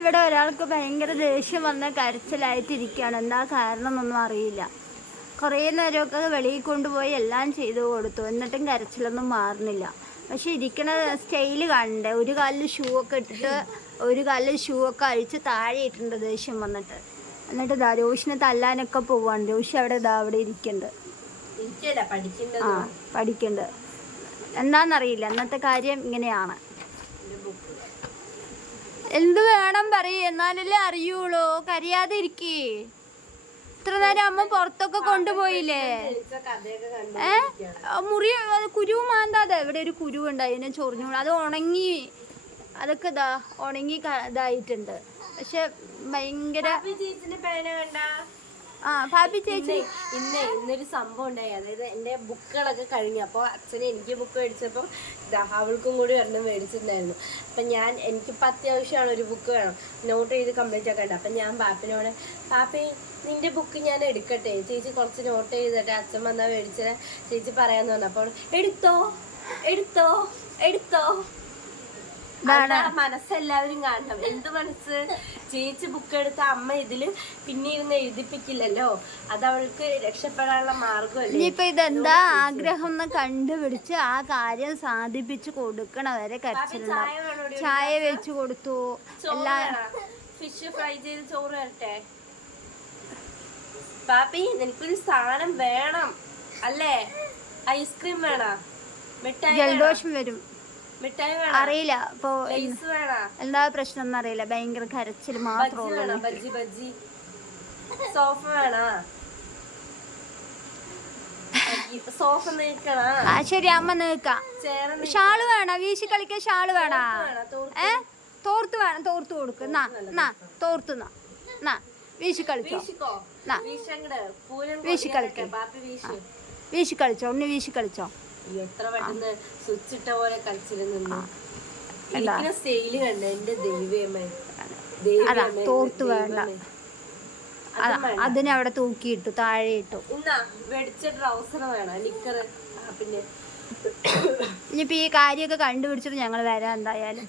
ഇവിടെ ഒരാൾക്ക് ഭയങ്കര ദേഷ്യം വന്ന കരച്ചിലായിട്ടിരിക്കുകയാണ്. എന്താ കാരണം എന്നൊന്നും അറിയില്ല. കുറേ നേരമൊക്കെ വെളിയിൽ കൊണ്ടുപോയി എല്ലാം ചെയ്തു കൊടുത്തു, എന്നിട്ടും കരച്ചിലൊന്നും മാറുന്നില്ല. പക്ഷെ ഇരിക്കണ സ്റ്റൈല് കണ്ടേ, ഒരു കാലിൽ ഷൂ ഒക്കെ ഇട്ടിട്ട് ഒരു കാലിൽ ഷൂ ഒക്കെ അഴിച്ച് താഴെ ഇട്ടിട്ടുണ്ട് ദേഷ്യം വന്നിട്ട്. എന്നിട്ട് രോഷിനെ തല്ലാനൊക്കെ പോവാണ്. രോഷി അവിടെ ഇരിക്കുന്നുണ്ട്. ആ, പഠിക്കണ്ട്. എന്താണെന്നറിയില്ല, അന്നത്തെ കാര്യം ഇങ്ങനെയാണ്. എന്ത് വേണം പറയ്, എന്നാലല്ലേ അറിയുള്ളൂ. കരയാതെ ഇരിക്കേ. ഇത്ര നേരം അമ്മ പുറത്തൊക്കെ കൊണ്ടുപോയില്ലേ? മുറി കുരുവ് മാന്താതെ. ഇവിടെ ഒരു കുരുവുണ്ടായി, അതിനെ ചൊറിഞ്ഞു. അത് ഉണങ്ങി, അതൊക്കെ ഉണങ്ങി ഇതായിട്ടുണ്ട്. പക്ഷെ ഭയങ്കര ഭാബി ചേച്ചി ഇന്നൊരു സംഭവം ഉണ്ടായി. അതായത് എൻ്റെ ബുക്കുകളൊക്കെ കഴിഞ്ഞു. അപ്പോൾ അച്ഛനെ എനിക്ക് ബുക്ക് മേടിച്ചപ്പോൾ അവൾക്കും കൂടി ഒരെണ്ണം മേടിച്ചിട്ടുണ്ടായിരുന്നു. അപ്പം എനിക്കിപ്പോൾ അത്യാവശ്യമാണ്, ഒരു ബുക്ക് വേണം, നോട്ട് ചെയ്ത് കംപ്ലീറ്റ് ആക്കണ്ട. അപ്പം ഞാൻ പാപ്പിനോട്, പാപ്പി നിന്റെ ബുക്ക് ഞാൻ എടുക്കട്ടെ, ചേച്ചി കുറച്ച് നോട്ട് ചെയ്തിട്ട് അച്ഛൻ വന്നാൽ മേടിച്ചാൽ ചേച്ചി പറയാമെന്ന് പറഞ്ഞു. അപ്പോൾ എടുത്തോ എടുത്തോ എടുത്തോ. മനസ്സെല്ലാവരും കാണണം. എന്ത് മനസ്സ്? ചേച്ചി ബുക്ക് എടുത്ത അമ്മ ഇതില് പിന്നെ ഇരുന്ന് എഴുതിപ്പിക്കില്ലല്ലോ. അത് അവൾക്ക് രക്ഷപ്പെടാനുള്ള മാർഗമല്ലേ. ഇനിയിപ്പൊ ഇതെന്താ ആഗ്രഹം എന്ന് കണ്ടുപിടിച്ച് ആ കാര്യം സാധിപ്പിച്ചു കൊടുക്കണവരെ കരച്ചിലുണ്ടാവും. ചായ വെച്ചു കൊടുത്തു. ഫിഷ് ഫ്രൈ ചെയ്ത് ചോറ് വരട്ടെ? പാപ്പി നിനക്കൊരു സാധനം വേണം അല്ലേ? ഐസ്ക്രീം വേണം, മിഠായി, ജലദോഷം വരും, മിഠായി അറിയില്ല. ഇപ്പൊ എന്താ പ്രശ്നം എന്നറിയില്ല. ഭയങ്കര കരച്ചിൽ മാത്രമേ. ബജ്ജി ബജ്ജി. സോഫ വേണോ? സോഫ നീക്കണ. ശരി, അമ്മ നീക്കാം. ഷാള് വേണ? വീശി കളിക്കാൻ ഷാള് വേണ? തോർത്ത് വേണം, തോർത്ത് കൊടുക്ക്. തോർത്ത് വീശി കളിച്ചോ. വീശി കളിക്കേ. വീശി കളിച്ചോ ഉണ്ണി, വീശി കളിച്ചോ. എത്ര പെട്ടെന്ന് സ്വിച്ച് ഇട്ട പോലെ കളിച്ചിരുന്നു. സ്റ്റൈല് കണ്ട എന്റെ ദൈവമേ. തോർത്ത് വേണ്ട, അതിനെ അവിടെ തൂക്കിയിട്ടു, താഴെ ഇട്ടു. വെടിച്ച ട്രൗസർ വേണം, നിക്കറ്. പിന്നെ ഇനിയിപ്പോ ഈ കാര്യമൊക്കെ കണ്ടുപിടിച്ചിട്ട് ഞങ്ങൾ വരാം എന്തായാലും.